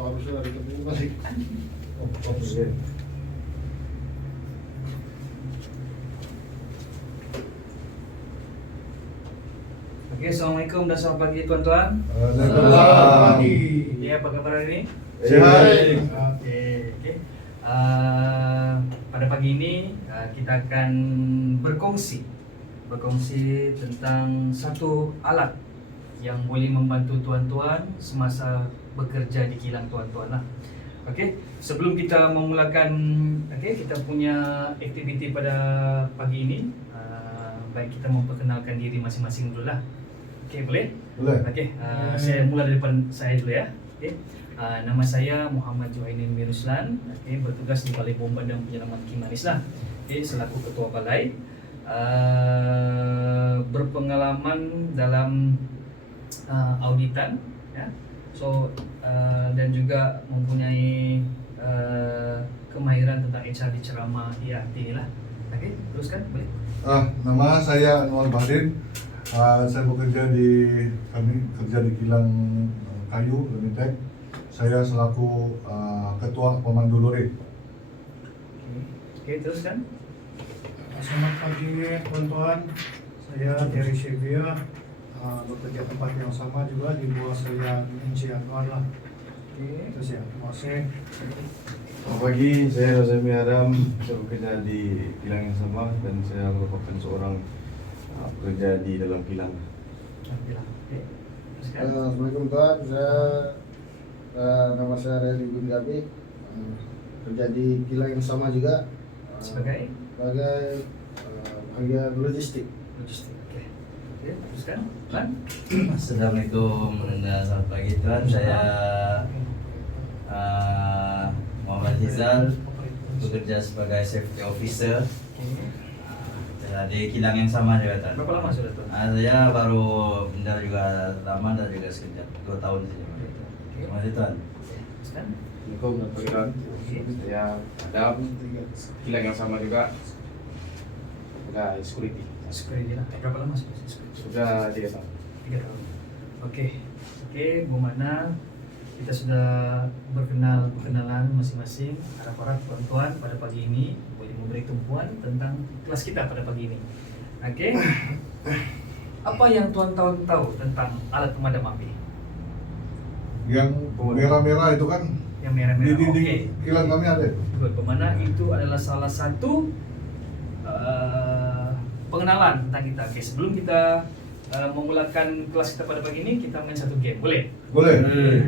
harusnya ada ketemu balik. Oke. Oke, assalamualaikum dan selamat pagi tuan-tuan. Pagi. Ya, apa kabar hari ini? Sehat. Oke. Pada pagi ini kita akan berkongsi tentang satu alat yang boleh membantu tuan-tuan semasa bekerja di kilang tuan-tuan lah. Okey, sebelum kita memulakan kita punya aktiviti pada pagi ini, baik kita memperkenalkan diri masing-masing dulu lah. Okey, boleh? Boleh. Okey, saya mula daripada saya dulu ya. Okey. Nama saya Muhammad Johainin Miruslan, bertugas di Balai Bomba dan Penyelaman Kimanis lah. Selaku ketua balai. Berpengalaman dalam auditan, ya. So dan juga mempunyai kemahiran tentang HR di ceramah IAT inilah. Okey, teruskan boleh. Nama saya Anwar Bahdin. Saya bekerja kami kerja di kilang kayu Limitek. Saya selaku ketua pemandu lori. Okey, teruskan. Selamat pagi teman-teman, saya dari Sevilla, bekerja tempat yang sama juga di bawah saya Encik Anwar lah. Okey. Terus ya, terima kasih. Selamat pagi, saya Razami Adam. Saya bekerja di kilang yang sama dan saya merupakan seorang pekerja di dalam kilang. Alhamdulillah. Okey. Teruskan. Assalamualaikum tuan, nama saya Reli Gunjabi, kerja di kilang yang sama juga Sebagai bagian logistik. logistik. Okey. Okey, teruskan. Lan. Assalamualaikum dan selamat pagi tuan. Saya Muhammad Hizal, bekerja sebagai safety officer di kilang yang sama juga tuan. Berapa lama sudah tuan? Saya baru bentar juga lama dan juga sekejap 2 tahun saja. Terima kasih tuan. Teruskan. Assalamualaikum warahmatullahi wabarakatuh. Saya Adam, kilang yang sama juga sebagai security. Security lah. Berapa lama sudah security? Sudah 3 tahun. 3 tahun. Okey, Bu Mana, kita sudah berkenalan masing-masing. Harap-harap tuan-tuan pada pagi ini boleh memberi tumpuan tentang kelas kita pada pagi ini. Okey. Apa yang tuan-tuan tahu tentang alat pemadam api? Yang merah-merah itu kan Yang di merah-merah. dinding Okey. kilang kami ada itu. Good. Pemana itu adalah salah satu pengenalan tentang kita. Okey, sebelum kita memulakan kelas kita pada pagi ini, kita main satu game. Boleh? Boleh.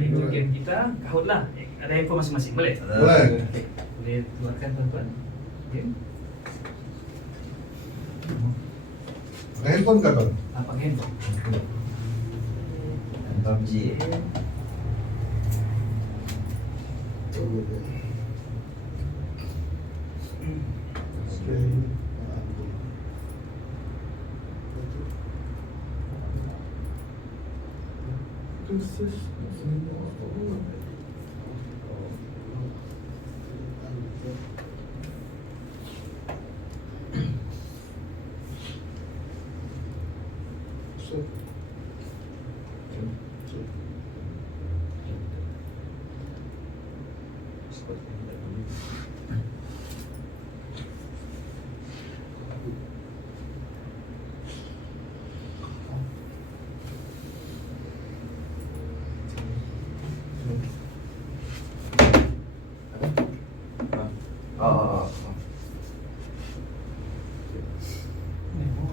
Itu game kita, kahut lah. Ada handphone masing-masing. Boleh? Boleh. Boleh keluarkan tuan-tuan. Game? Pakai handphone kan tuan? Apa handphone? PUBG. Ini mau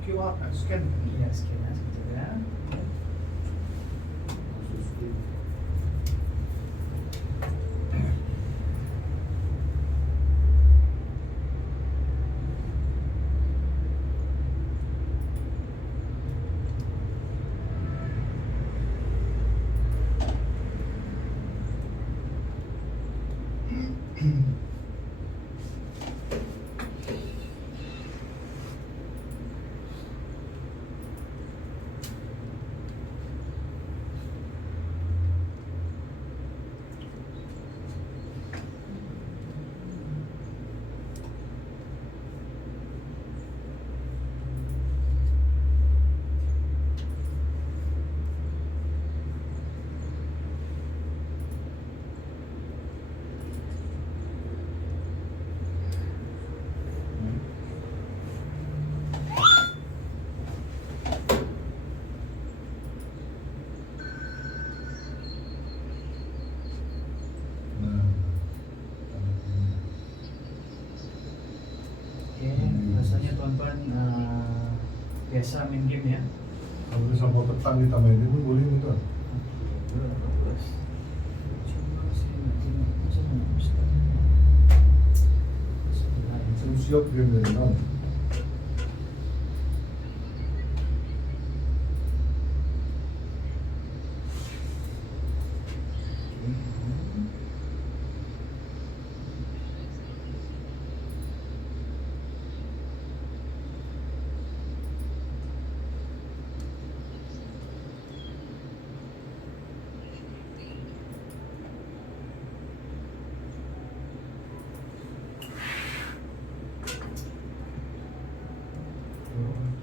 QR, scan. Iya, sekian lah sekejap ya. biasanya tuan-tuan biasa main game ya. Kalau bisa mau tetang kita main itu boleh nih tuan. Siap game dari tuan.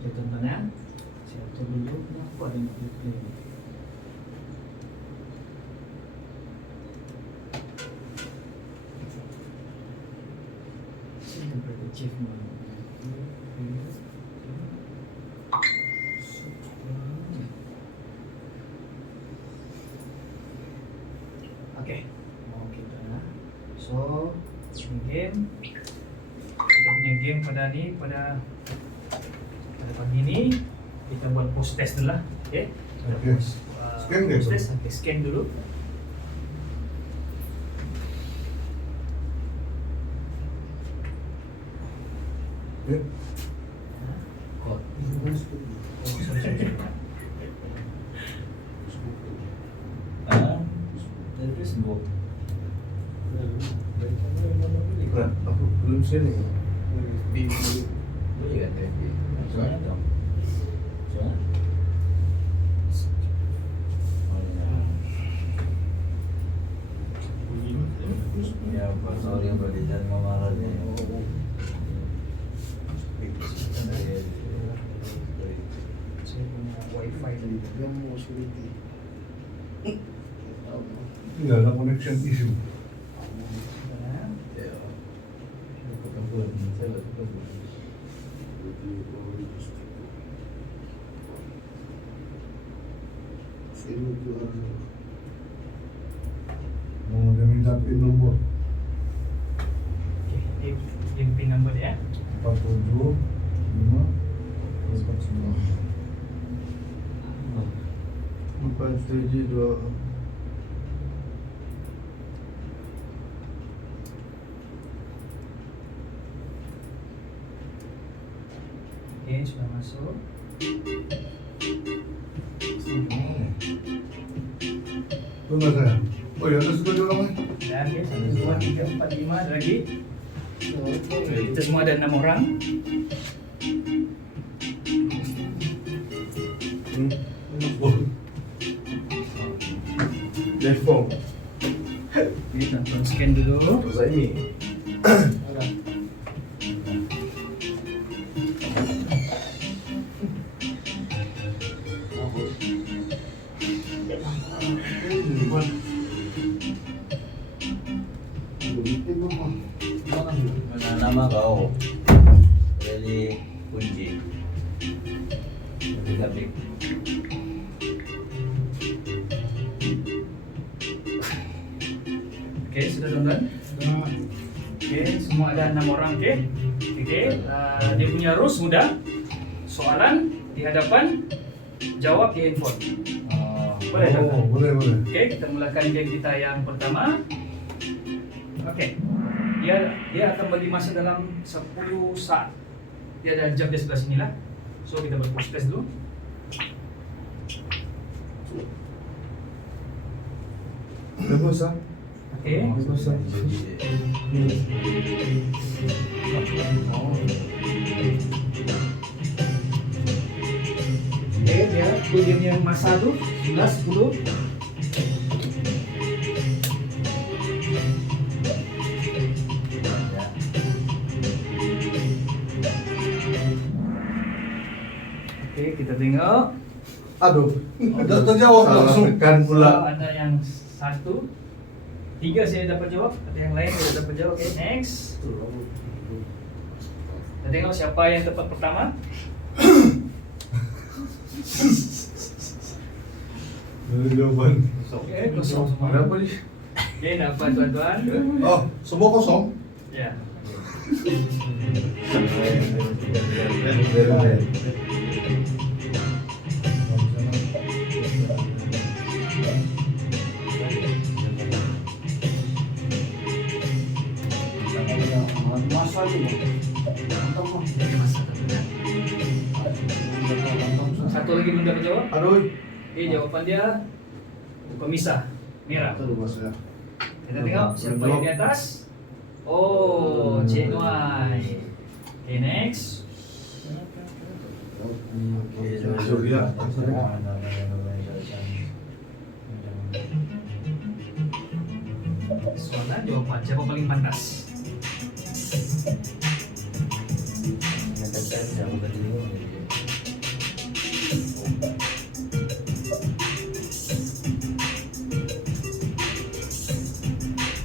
Oke teman-teman ya, saya atur dulu kenapa ada yang play. Tempat achievement. Oke, mau kita so ini game. Kita punya game pada pagi ini kita buat post test dulu lah, oke? Oke. Scan deh, Post Bro. test, oke, scan dulu. Ya. Oh, sorry. Dari Facebook. Nah, aku belum sini. Boleh kan dari soalnya dong. Soalnya. Ya, Pak Sauri yang berdijan ngamarnya. Saya punya wifi tadi. Dia mau security. Tidak ada connection issue. Mau dia minta pin nomor Oke, ini pin number ya. 47 5 49. 472. Oke, sudah masuk. Tunggu saya. Oh ya, ada sudah di orang Dan ya, 1, 2, 3, 4, 5 ada lagi. Kita semua ada 6 orang. Oh, Default. Kita tonton scan dulu. Terus ini. Mana nama kau? Dari kunci. Dari ketik. Oke, sudah teman-teman. Oke, semua ada 6 orang, oke? Oke, dia punya rules mudah. Soalan di hadapan, jawab di handphone. Boleh, oh, teman-teman? boleh. Oke, kita mulakan game kita yang pertama. Oke, dia akan beri masa dalam 10 saat. Dia ada jam di sebelah sini lah. So kita berpost test dulu. Bagus ah. Oke, Bagus ah. oke, dia game yang masa tuh 11, 10. Oke, kita tengok. Aduh. Ada terjawab Salah langsung. tekan pula. So, ada yang 1, 3 saya dapat jawab, ada yang lain tidak dapat jawab. Oke, next. Kita tengok siapa yang tepat pertama. Dari jawaban. Oke, kosong semua. Berapa nih? Oke, dapat tuan-tuan. Oh, semua kosong. Ya. Masa juga. Mantap mah. Oke, Mas, satu-satunya. Satu lagi belum dapat jawab. Aduh. Oke, jawaban dia pemisah merah. Itu dulu Mas ya. Kita tengok siapa yang di atas. Oh, Cenoy. Oke, next. Surya. Soalnya jawaban siapa paling pantas?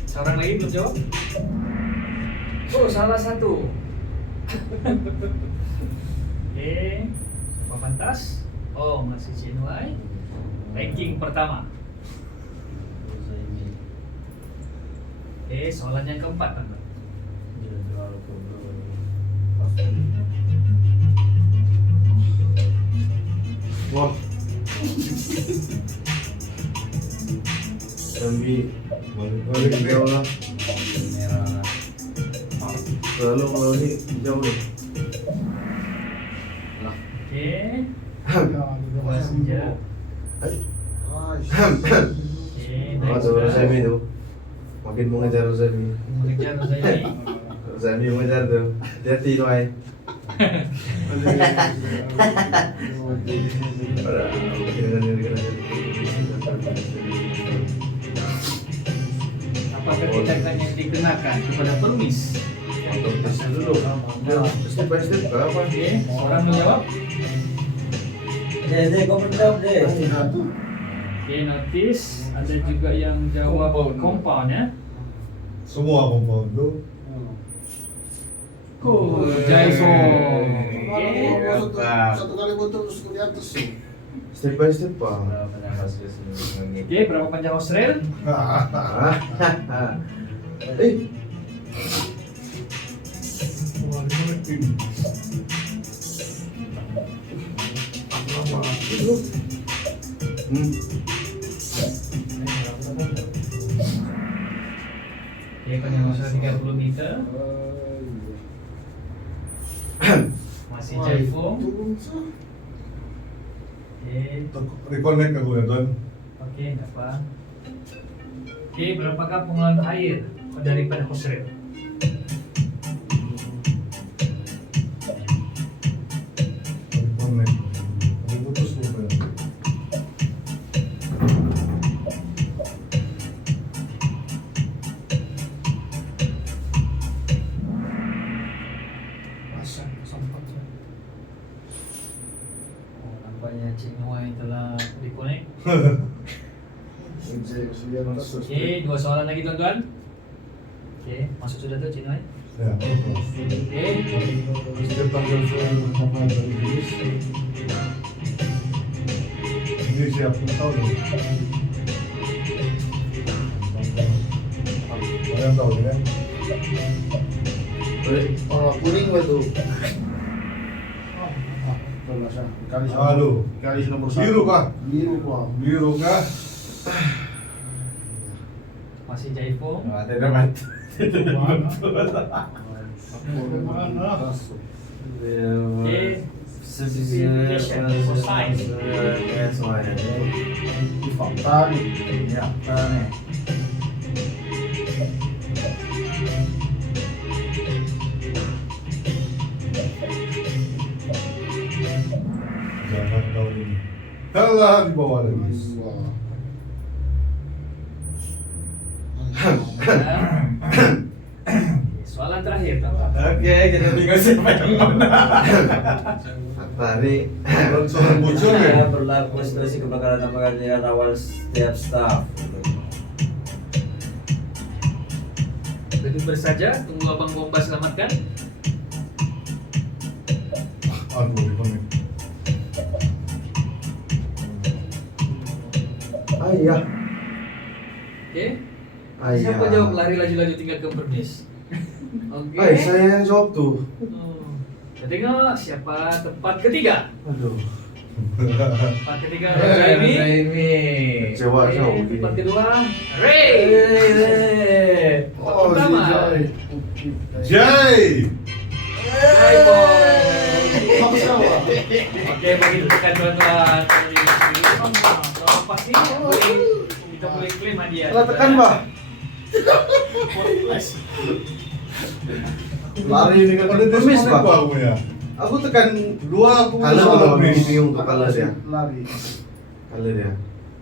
Seorang lagi belum jawab? Oh, salah satu. Oke, apa pantas? Oh, masih Cenoy. Ranking pertama. Oke, soalan yang keempat, teman. Wah. Jambi balik jauh lah. Lalu kalau ini jauh deh. Oke, Ya, juga Mas masih Senja. Oke, Oh, next. tuh Rosemi tuh. Makin mau ngejar Rosemi. Mengejar Zaini. Rosemi mau ngejar tuh. Hati-hati tuh ay. Apakah tindakan yang dikenakan kepada permis? Untuk tes dulu. Ya, step by step ke apa? Oke, orang menjawab. Oke, notice. Ada juga yang jawab compound ya. Semua kompon itu. Jaifong. Satu kali botol terus ke atas sih. Step by step bang. Oke, berapa panjang Australia? Eh, hmm. Oke, panjang Australia 30 meter. Masih Jaifong. Oke, Reconnect aku ya Don. oke, nggak apa. Oke, berapakah pengolahan air daripada Australia? Reconnect. Aku putus lupa ya. masa sempat ya. Oh, nampaknya Cenoy telah di-connect. Oke, dua soalan lagi teman-teman. Oke, masuk sudah tuh Cenoy. Ya, putus. Oke, Setiap tanggal 10 kapal dari Inggris. Ini siap tahu dong. Kalian tahu ya? Oh, kuning batu. Kali Aduh. kali nomor Biru kah? Biru kah? Biru kah? masih Jaifong. Mana? Oke, certification for science. Di fakta nih. Ya, nih. Jangan tahun ini. Kalah di bawah lagi. Wah. Soalan terakhir, teman. Oke, kita bingung siapa yang mana. Tadi Soal bocor ya? Berlaku situasi kebakaran tanpa kehadiran awal setiap staf. Begitu bersaja, tunggu abang bomba selamatkan. Aduh, reconnect. ayah. Oke. Ayah. Siapa jawab lari laju-laju tinggal ke permis? Oke. Saya yang jawab tuh. Kita tengok siapa tempat ketiga. Aduh. Tempat ketiga Zaimi. Kecewa Oke, jauh tempat begini. kedua Ray. Tempat Oh, pertama si Joy. Jai. Hai boy. Oke, bagi tekan tuan-tuan. Kalau pasti boleh kita boleh klaim hadiah. Salah tekan, Pak. Lari ini kan Ada permis, diskonek Pak. apa aku ya? Aku tekan Dua aku Kalau salah kalau miss. bingung tuh kalau dia. Lari. Kalau dia.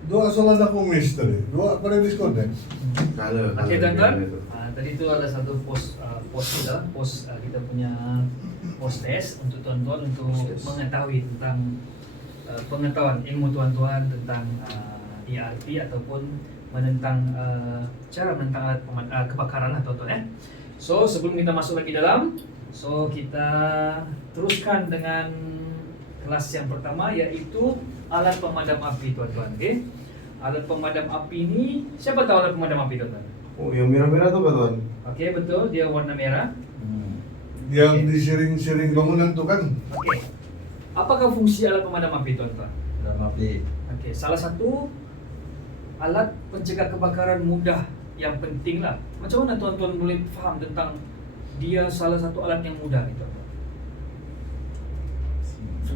Dua salah aku miss tadi. Dua pada diskonek. Kalau. Oke teman-teman, tadi itu ada satu post kita punya post test untuk tuan-tuan untuk Post test. mengetahui tentang pengetahuan ilmu tuan-tuan tentang ERP ataupun menentang cara menentang alat kebakaran lah tuan-tuan ya. So sebelum kita masuk lagi dalam, so kita teruskan dengan kelas yang pertama yaitu alat pemadam api tuan-tuan. Oke. Alat pemadam api ini, siapa tahu alat pemadam api tuan-tuan? Oh, yang merah-merah tuh, Pak Tuan. Oke, betul, dia warna merah. Yang disiring-siring bangunan tuh kan. Oke. Apakah fungsi alat pemadam api tuan-tuan? Dalam api. Oke, salah satu alat pencegah kebakaran mudah yang penting lah. Macam mana tuan-tuan boleh faham tentang dia salah satu alat yang mudah gitu?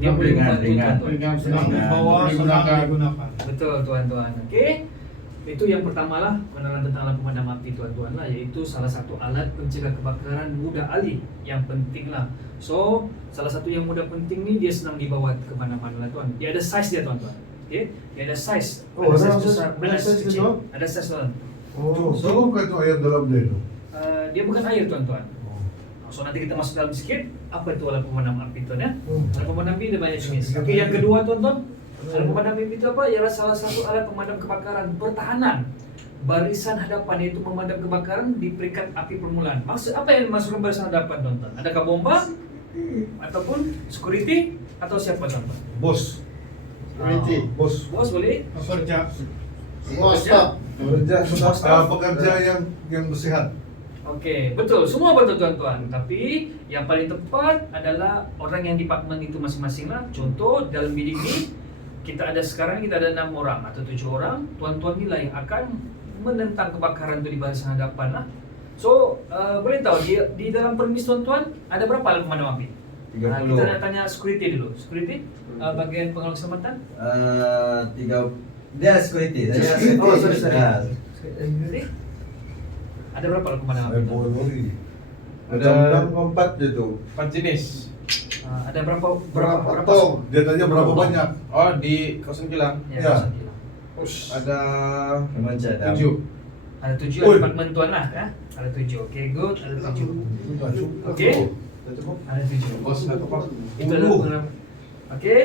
Dia boleh membantu tuan-tuan. Yang sedang Dengan dibawa sedang digunakan. Betul tuan-tuan. Oke. Itu yang pertama lah pengenalan tentang alat pemadam api tuan-tuan lah, yaitu salah satu alat pencegah kebakaran mudah alih yang penting lah. So salah satu yang mudah penting ni dia senang dibawa ke mana-mana lah tuan. Dia ada size dia tuan-tuan. Okey, dia ada size. Oh, ada ada size besar, ada ada size size dia kecil. tuan? Ada size tuan. Oh. So bukan itu air dalam dia tu. Dia bukan air tuan-tuan. So nanti kita masuk dalam sikit apa itu alat pemadam api tuan ya. Alat pemadam api ada banyak jenis. Okey, yang kedua tuan-tuan, alat pemadam api itu apa? Ialah salah satu alat pemadam kebakaran pertahanan barisan hadapan, iaitu memadam kebakaran di peringkat api permulaan. Maksud apa yang dimaksudkan barisan hadapan tuan-tuan? Adakah bomba ataupun security atau siapa tuan-tuan? Bos. Security. Bos. Bos boleh? Pekerja. Semua stop. Kerja sudah Pekerja yang bersihat. Okey, betul. Semua betul tuan-tuan. Tapi yang paling tepat adalah orang yang department itu masing-masing lah. Contoh dalam bilik ni kita ada 6 orang atau 7 orang. Tuan-tuan ni lah yang akan menentang kebakaran tu di barisan hadapan lah. So boleh tahu di dalam permis tuan-tuan ada berapa alat pemadam api? 30. Kita nak tanya security dulu. Security bagian pengawal keselamatan. Dia security. Oh, sorry. Ya. Security. Ada berapa alat pemadam api? Saya bawa lori. Macam 4 dia tuh. 4 jenis. Ada berapa Tong. Dia tanya berapa banyak. Oh, di kawasan Kilang Ya. ada Kemencet. 7. Ada 7 Oi. departmen tuan lah ya. Ada 7. Okey, good. Ada 7. Sudah cukup. Okey. Dah cukup? Ada 7. Bos nak apa? Itu adalah pengalaman. Okey,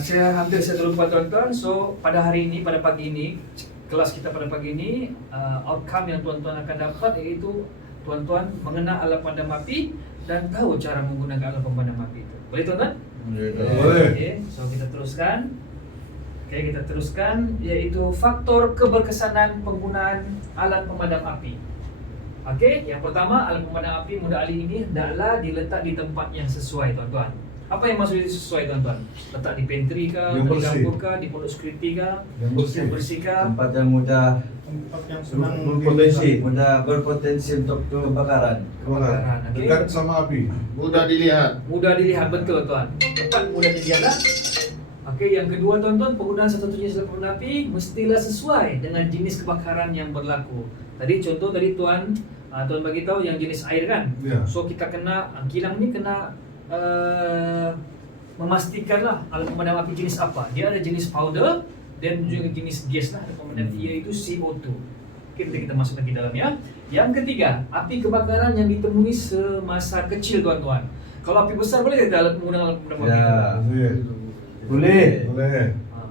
saya terlupa tuan-tuan. So pada hari ini, pada pagi ini, kelas kita pada pagi ini, outcome yang tuan-tuan akan dapat iaitu tuan-tuan mengenal alat pemadam api dan tahu cara menggunakan alat pemadam api itu. Boleh tuan-tuan? Boleh. Okey, so kita teruskan. Okey, kita teruskan iaitu faktor keberkesanan penggunaan alat pemadam api. Okey, yang pertama, alat pemadam api mudah alih ini hendaklah diletak di tempat yang sesuai tuan-tuan. Apa yang maksudnya sesuai tuan-tuan? Letak di pantry kah, Yang letak di bersih. dapur kah, di pondok security kah, Yang bersih. yang bersih kah? Tempat yang mudah Tempat yang senang Berpotensi. berpotensi untuk kebakaran. Kebakaran. Okey. Dekat sama api. Mudah dilihat. Mudah dilihat, betul tuan. Tempat mudah dilihat lah. Okey, yang kedua tuan-tuan, penggunaan satu jenis alat pemadam api mestilah sesuai dengan jenis kebakaran yang berlaku. Tadi contoh tadi tuan bagi tahu yang jenis air kan. Ya. So kita kena kilang ni kena memastikanlah alat pemadam api jenis apa. Dia ada jenis powder dan juga jenis gas lah alat pemadam api iaitu CO2. Okey, nanti kita masuk lagi dalam ya. Yang ketiga, api kebakaran yang ditemui semasa kecil tuan-tuan. Kalau api besar boleh tak alat menggunakan alat pemadam api? Ya. Boleh. Boleh. Boleh.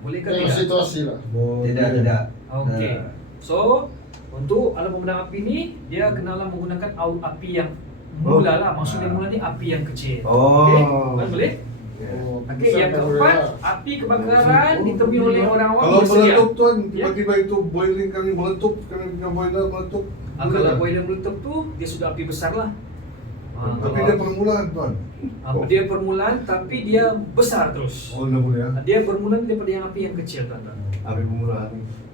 Boleh ke Tengok tidak? situasi lah. Boleh. Tidak. Okey. So, untuk alat pemadam api ni dia kenalah menggunakan api yang mula lah. Maksudnya mula ni api yang kecil. Oh. Okey. Kan boleh? Oh, Oke, yang keempat, api kebakaran ditemui oleh orang awam Kalau bersedia. meletup tuan, Ya. tiba-tiba itu boiling kami meletup, kami punya boiler meletup. Kalau Boleh tak? boiler meletup tuh dia sudah api besar lah. Tapi dia permulaan tuan. Dia permulaan tapi dia besar terus. Oh, tidak boleh ya. Dia bermula daripada yang api yang kecil, tuan-tuan. Api permulaan.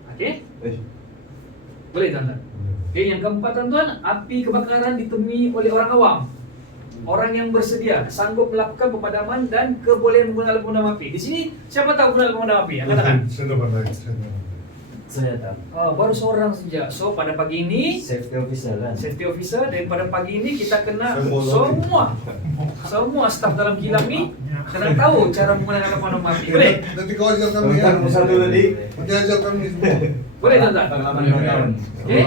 Oke? Eh, Boleh, tuan-tuan. Oke, yang keempat, tuan-tuan, api kebakaran ditemui oleh orang awam. Orang yang bersedia, sanggup melakukan pemadaman dan kebolehan menggunakan alat pemadam api. Di sini, siapa tahu guna alat pemadam api? Angkat tangan. Saya dah pandai. Saya dah pandai. Saya tahu. Oh, baru seorang saja. So, pada pagi ini, Safety officer kan. safety officer, dan pada pagi ini kita kena Semua semua staf dalam kilang ni kena tahu cara menggunakan alat pemadam api. Boleh? Nanti kau ajar kami ya. Tuan, nombor satu tadi. Nanti ajar kami semua. Boleh, tuan-tuan? Pengalaman 2 tahun. Oke?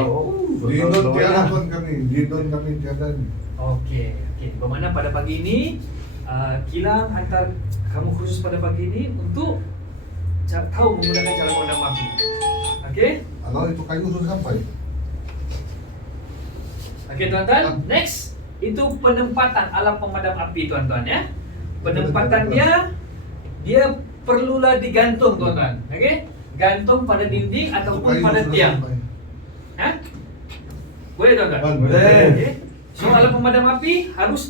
Di Indon tiada tuan kami. Di Indon kami tiada. Oke. Bermakna pada pagi ini kilang hantar kamu khusus pada pagi ini untuk tahu menggunakan cara pemadam api. Oke? Kalau itu kayu sudah sampai. Oke, tuan-tuan. Next, itu penempatan alat pemadam api, tuan-tuan ya. Penempatan dia perlulah digantung, tuan-tuan. Oke? Gantung pada dinding Itu ataupun kayu pada sudah tiang. sampai. Hah? Boleh, tuan-tuan? Boleh. Oke. So, alat pemadam api harus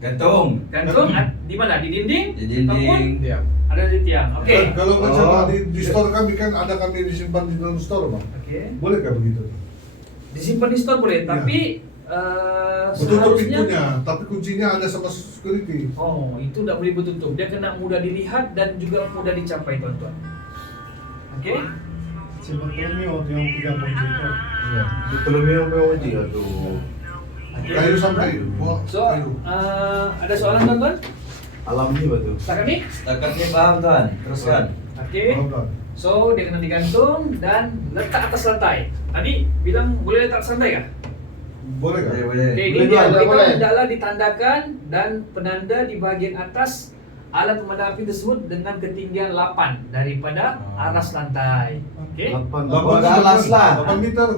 Gantung. digantung di mana? Di dinding? Di dinding. Dia. Ada di tiang. Oke. Kalau macam Oh. di store kami kan ada kami disimpan di dalam store bang. Oke. Boleh kah begitu? Disimpan di store boleh, Ya. tapi Betutup seharusnya pintunya, tapi kuncinya ada sama security. oh, itu tidak boleh bertutup. Dia kena mudah dilihat dan juga mudah dicapai, tuan-tuan. Oke? Sebetulnya waktu yang punya kunci itu. Ya. Betul yang mau uji aduh. Oke. Kayu sampai. Wah, So, kayu. ada soalan, tuan-tuan? Alam ni betul. Setakat ni? Setakat ni paham tuan. Teruskan. Oke. Paham tak? So, dia kena digantung dan letak atas lantai. Tadi bilang boleh letak atas lantai kah? Boleh kah? Boleh. Oke, ini Boleh, dia boleh, kita boleh. hendaklah ditandakan dan penanda di bahagian atas alat pemadam api tersebut dengan ketinggian 8 daripada aras lantai. Oke? 8 8 ke alas lah. 8 meter.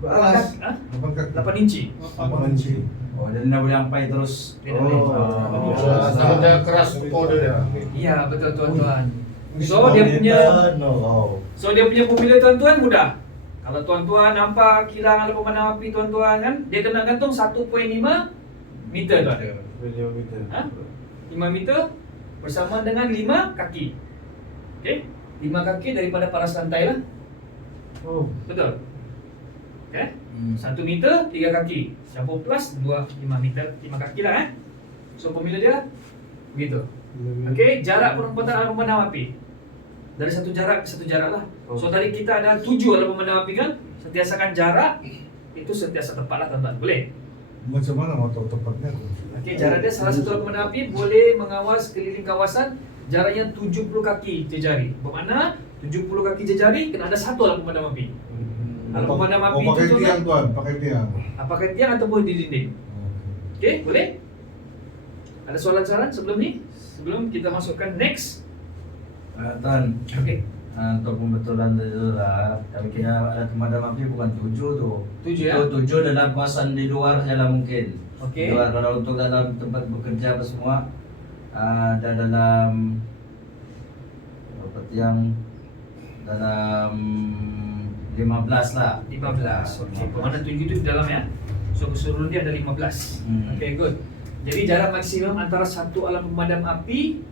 Ke alas. 8 kaki. 8 inci. 8 inci. Oh, dan tidak boleh sampai terus. Oh. Takut dia keras kode dia. Iya, betul tuan-tuan. So dia punya formula tuan-tuan mudah. Kalau tuan-tuan nampak kilang alat pemadam api tuan-tuan kan, dia kena gantung 1.5 meter tuan. 5 meter. Ha? 5 meter bersama dengan 5 kaki. Okey? 5 kaki daripada paras lantai lah. Oh. Betul. Okey? 1 meter 3 kaki. Campur plus 5 meter 5 kaki lah So formula dia begitu. Okey, jarak penempatan alat pemadam api. Dari satu jarak ke satu jarak lah. So tadi kita ada 7 alat pemadam api kan. Sentiasakan jarak itu sentiasa tepat lah tuan-tuan. Boleh? Macam mana mau tahu tepatnya? Okey, jarak dia salah satu alat pemadam api boleh mengawas keliling kawasan jaraknya 70 kaki jejari. Bermakna 70 kaki jejari kena ada satu alat pemadam api. Alat pemadam api Oh, pakai itu tiang tuan, pakai tiang. apakah tiang ataupun di dinding. Okey, boleh? Ada soalan-soalan sebelum ni? Sebelum kita masukkan next. Tuan. Okey. Untuk pembetulan itu lah, kami kira alat pemadam api bukan 7 tu. 7 ya? Itu 7 dalam kawasan di luar saja mungkin. Okey. Di luar, kalau untuk dalam tempat bekerja apa semua ada dalam seperti yang dalam 15 lah. 15. Okey, bermakna 7 itu di dalam ya. So keseluruhan dia ada 15. Okey, good. Jadi jarak maksimum antara satu alat pemadam api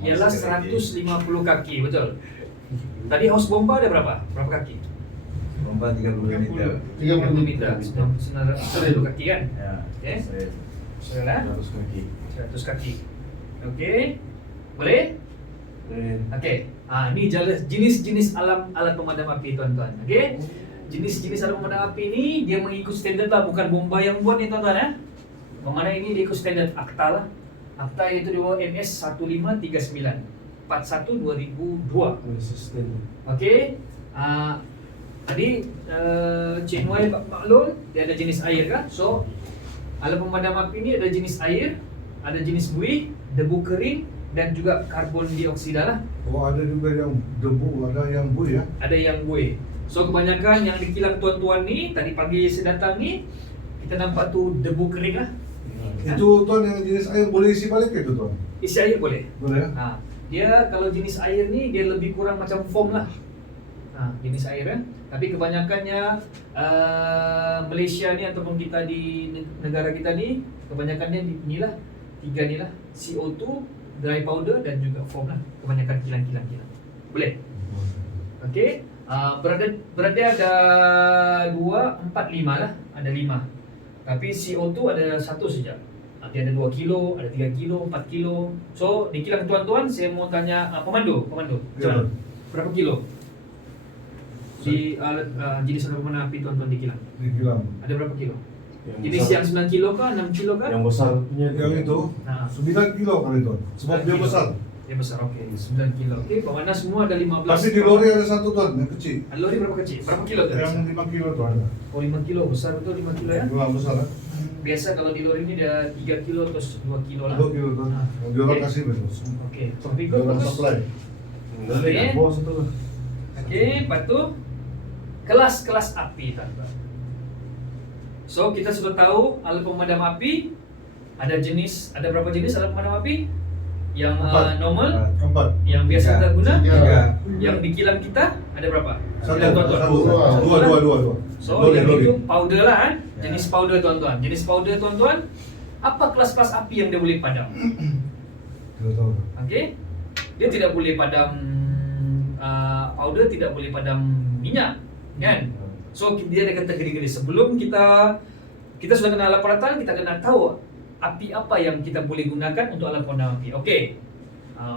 ialah 150 kaki, betul. Tadi house bomba ada berapa? Berapa kaki? Lomba 30 meter. 30 meter. 100 kaki kan? Ya. Okey. Saya- Sudah 100 kaki. 100 kaki. Okey. Boleh? Okey. Ini jenis-jenis alat pemadam api tuan-tuan. Okey. Jenis-jenis alat pemadam api ni dia mengikut standard lah, bukan bomba yang buat ni tuan-tuan ya. Bermakna ini dia ikut standard ACTA lah. ACTA iaitu di bawah MS 1539 41 2002. Resisten. Okey. Tadi Cik Noel maklum dia ada jenis air kan. So alat pemadam api ni ada jenis air, ada jenis buih, debu kering dan juga karbon dioksida lah. Oh, ada juga yang debu, ada yang buih ya. Ada yang buih. So kebanyakan yang di kilang tuan-tuan ni tadi pagi saya datang ni kita nampak tu debu kering lah. Itu tuan yang jenis air boleh isi balik itu tuan? Isi air boleh. Boleh ya? Nah, dia kalau jenis air ni dia lebih kurang macam foam lah. Nah, jenis air kan. Tapi kebanyakannya Malaysia ni ataupun kita di negara kita ni kebanyakannya inilah tiga ni lah, CO2, dry powder dan juga foam lah. Kebanyakan kilang-kilang. Boleh. Okey. Berada ada 2, 4, 5 lah. Ada 5. Tapi CO2 ada satu saja. Dia ada 2 kilo, ada 3 kilo, 4 kilo. So, di kilang tuan-tuan saya mau tanya pemandu. Macam mana? Berapa kilo? Di alat jenis alat pemadam api tuan-tuan di kilang. Di kilang. Ada berapa kilo? Yang Jenis besar. yang 9 kilo kah, 6 kilo kah? Yang besar punya Yang itu Nah. 9 kilo kali tuan. Sebab 9 dia kilo. besar. Dia besar, okey. 9 kilo. Okey, bermakna semua ada 15. Tapi di lori ada satu tuan yang kecil. Lori berapa kecil? Berapa kilo tu? Yang 5 kilo tuan. Oh, 5 kilo. Besar betul 5 kilo ya? Memang besar kan? Biasa kalau di lori ni dia 3 kilo atau 2 kilo lah. 2 kilo tuan. Ah. Yang dia orang Okey. kasih betul. Okey. Dia Topik orang bagus. supply. Boleh kat bawah satu lah. Okey, lepas tu kelas-kelas api tuan-tuan. So, kita sudah tahu alat pemadam api ada berapa jenis alat pemadam api? Yang normal, 4. yang biasa kita guna, Tiga. yang di kilang kita ada berapa? Satu. Ada tuan-tuan. Dua. So, Lori, yang lori. itu powder lah kan? Jenis powder tuan-tuan. Jenis powder tuan-tuan, apa kelas-kelas api yang dia boleh padam? Tidak tahu. Okey. Dia tidak boleh padam powder, tidak boleh padam minyak, kan? So dia ada kategori-kategori. Sebelum kita sudah kenal alat peralatan, kita kena tahu api apa yang kita boleh gunakan untuk alat pemadam api. Okey.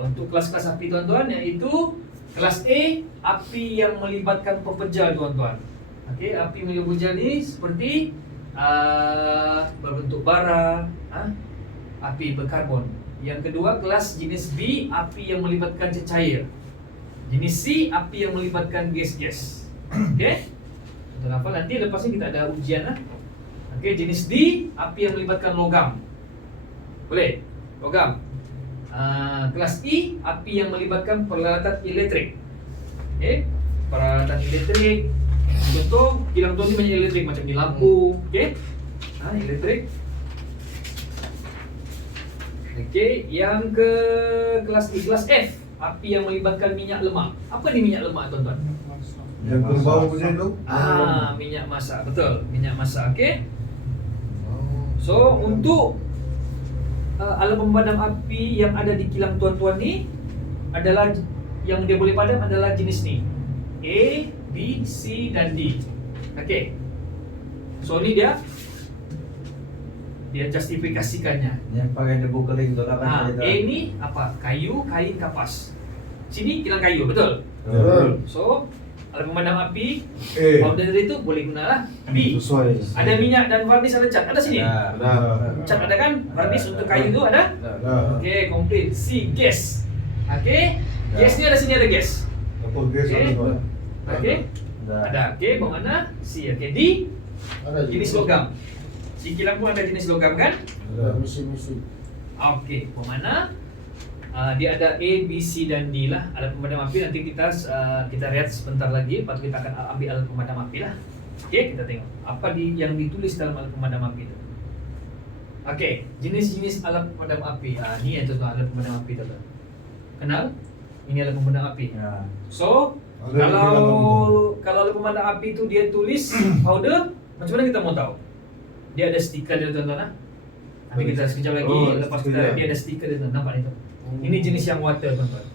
Untuk kelas-kelas api tuan-tuan, iaitu kelas A, api yang melibatkan pepejal tuan-tuan. Okey, api melibatkan pepejal ni seperti berbentuk bara, api berkarbon. Yang kedua, kelas jenis B, api yang melibatkan cecair. Jenis C, api yang melibatkan gas-gas. Okey? Tuan hafal, nanti lepas ni kita ada ujian lah. Okey, jenis D, api yang melibatkan logam. Boleh? Logam. Kelas E, api yang melibatkan peralatan elektrik. Okey? Peralatan elektrik. Contoh, kilang tuan ni banyak elektrik macam di lampu. Okey? Elektrik. Okey, yang ke kelas E, kelas F, api yang melibatkan minyak lemak. Apa ni minyak lemak tuan-tuan? Yang berbau punya itu? Minyak masak, betul. Minyak masak, okey. So, untuk alat pemadam api yang ada di kilang tuan-tuan ni adalah yang dia boleh padam adalah jenis ni. A, B, C dan D. Okey. So, ni dia justifikasikannya. Yang pakai debu kering tu lah A kan. ni apa? Kayu, kain, kapas. Sini kilang kayu, betul? Betul. So, alat pemadam api A. powder itu boleh guna lah. B. Sesuai. Ada minyak dan varnish, ada cat. Ada sini. Ada. Cat ada kan? Varnish untuk kayu tu ada? Okey, komplit. C, gas. Okey. Gas ni ada sini, ada gas. Apa gas Okey. ada tuan? Okey. Ada. Okey, bermakna C. Okey, D, Ada juga. jenis logam. Di kilang pun ada jenis logam kan? Ada misi-misi. Okey, bermakna dia ada A, B, C dan D lah alat pemadam api. Nanti kita lihat sebentar lagi. Lepas tu kita akan ambil alat pemadam api lah. Okey, kita tengok apa yang ditulis dalam alat pemadam api itu. Okey, jenis-jenis alat pemadam api. Ni yang contoh alat pemadam api tu. Kenal? Ini alat pemadam api. Ya. So, Ada yang bilang kalau alat pemadam api itu dia tulis powder, macam mana kita mau tahu? Dia ada stiker dia tuan-tuan lah. Nanti kita sekejap lagi lepas kita stiker. dia ada stiker dia tuan. Nampak ni tu. Ini jenis yang water tuan-tuan.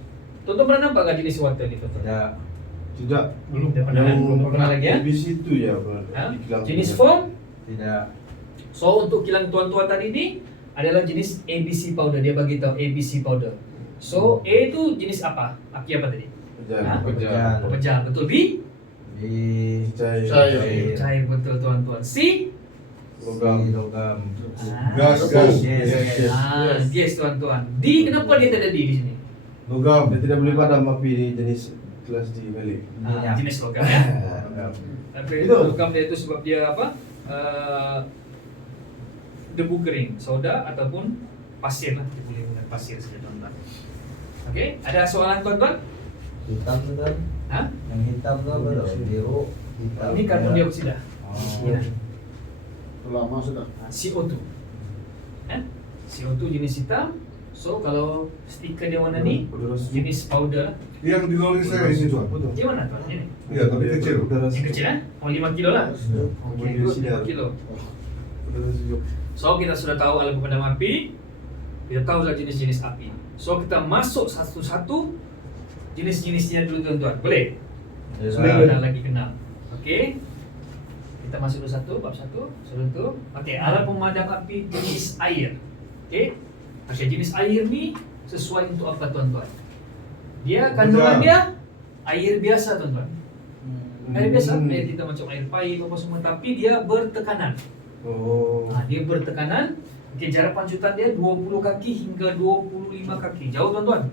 Tuan-tuan pernah nampak tak jenis water ni tuan-tuan? Tidak. Tidak. Belum pernah. Belum pernah lagi ya. ABC tu ya. Di kilang Jenis tu. foam. Tidak. So untuk kilang tuan-tuan tadi ni adalah jenis ABC powder. Dia bagi tahu ABC powder. So A tu jenis apa? Api apa tadi? Pejal. Pejal. Pepejal. Betul. B? Di Cair. Cair. Cair. Betul tuan-tuan. C? Logam. logam. Gas. Gas tuan-tuan. D, kenapa dia tak ada D di sini? Logam. Dia tidak boleh padam api ni jenis kelas D balik. Minyak. Jenis logam ya. Logam. Tapi Itu. logam dia itu sebab dia apa? Debu kering, soda ataupun pasir lah. Dia boleh guna pasir saja tuan-tuan. Okey, ada soalan tuan-tuan? Hitam tu kan? Ha? Yang hitam tu apa tu? Biru. Hitam. Ini karbon dioksida. Oh. Ini dah. Lama sudah. CO2. CO2 jenis hitam. So kalau stiker dia warna ni jenis powder. Yang di lori saya ini tuan. Dia mana tuan? Ini. Iya, tapi kecil. Yang kecil Oh 5 kilo lah. Okey, good, 5 kilo. So kita sudah tahu alat pemadam api. Kita tahu sudah jenis-jenis api. So kita masuk satu-satu jenis-jenisnya dulu tuan-tuan. Boleh? Kita lagi kenal. Okey. Kita masuk dulu satu, bab satu. Sebelum tu, okey, alat pemadam api jenis air. Okey. Okey, jenis air ni sesuai untuk apa tuan-tuan? Dia kandungan dia air biasa tuan-tuan. Air biasa, air kita macam air pahit apa semua, tapi dia bertekanan. Dia bertekanan. Okey, jarak pancutan dia 20 kaki hingga 25 kaki. Jauh tuan-tuan.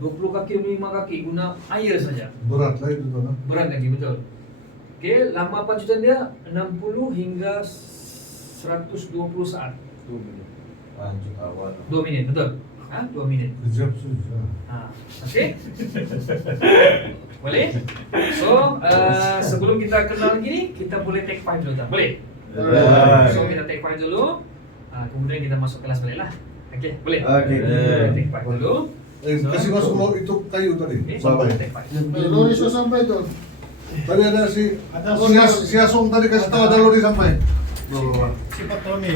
20 kaki 25 kaki guna air saja. Berat lah itu tuan. Berat lagi betul. Okey, lama pancutan dia 60 hingga 120 saat. 2 minit. 2 minit, betul? 2 minit. Kejap susah. Okey. Boleh? So, sebelum kita kenal gini, kita boleh take 5 dulu tak? Boleh? So, kita take 5 dulu. Kemudian kita masuk kelas balik lah. Okey, boleh? Okey. Take 5 dulu. Kasih masuk lo itu kayu tadi. Okay, Sampai. take 5. Lori sudah sampai tuh. Tadi ada si Ada si Asung tadi kasih tahu ada lori sampai. Si Pak Tony